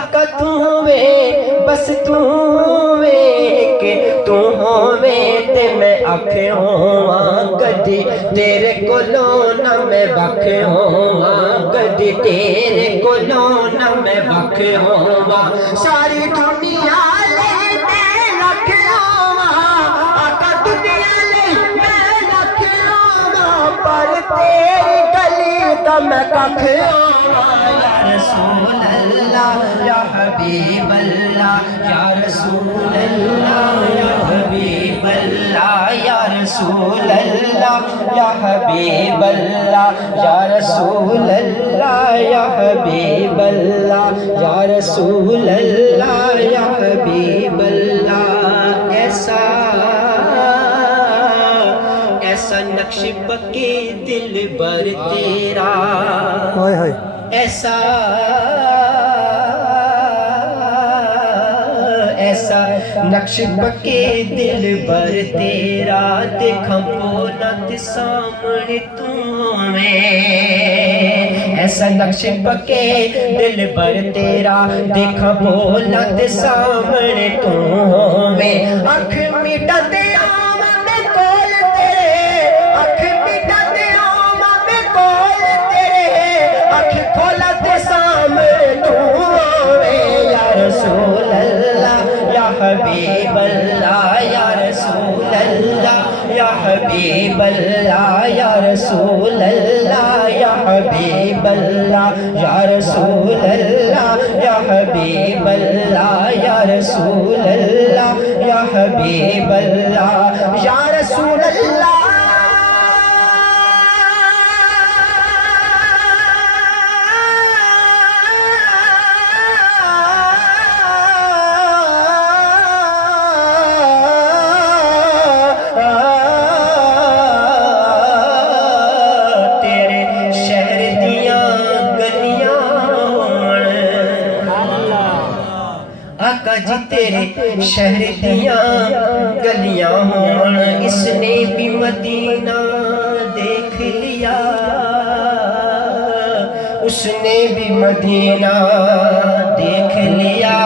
آقا تو ہوے بس تو ہوے کہ تو ہوے تے میں اکھ ہوواں کدی تیرے کولوں نہ میں وکھ ہوواں کدی تیرے کولوں نہ میں وکھ ہوواں ساری دنیا لے میں لکھ ہوواں آقا دنیا لے میں لکھ ہوواں پر تیری گلی دا میں ککھ ہوواں یا رسول اللہ یا حبیب اللہ یا رسول اللہ یا حبیب اللہ یا رسول اللہ یا حبیب اللہ یا رسول اللہ یا حبیب اللہ یا رسول اللہ یا حبیب اللہ ایسا نقش پکے دل بر تیرا ایسا نقش پکے دل بر تیرا دیکھاں بولت سامنے تو میں ایسا نقش پکے دل بر تیرا دیکھاں بولت سامنے تو میں اکھ میٹا تے آواں میں کول تیرے اکھ میٹا تے آواں میں کول تیرے اکھ کھولا تے سامنے تو میں یا رسول اللہ یا حبیب اللہ یا رسول اللہ یا حبیب اللہ یا رسول اللہ یا حبیب اللہ یا رسول اللہ یا حبیب اللہ یا رسول اللہ یا حبیب اللہ یا رسول اللہ آقا جی تیرے شہر دیاں گلیاں ہون اس نے بھی مدینہ دیکھ لیا اس نے بھی مدینہ دیکھ لیا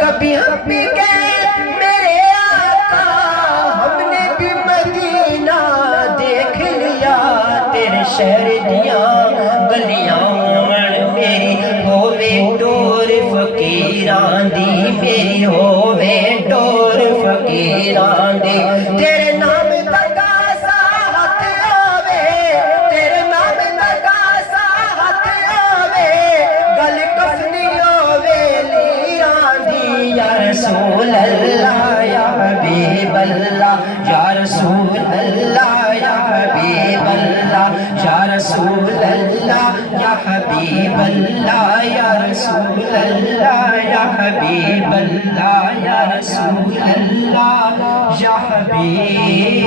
کبھی ہم بھی گئے میرے آقا ہم نے بھی مدینہ دیکھ لیا تیرے شہر دیاں گلیاں ہون میری ہووے ڈور فقیران دی میری ہووے ڈور فقیران دی تیرے نام تقاضا ہاتھ آوے تیرے نام تقاضا ہاتھ آوے گل کفنی آوے لیران دی یا رسول اللہ یا حبیب اللہ یا رسول اللہ یا حبیب اللہ یا رسول اللہ یا حبیب اللہ یا رسول اللہ یا حبیب اللہ یا رسول اللہ یا حبیب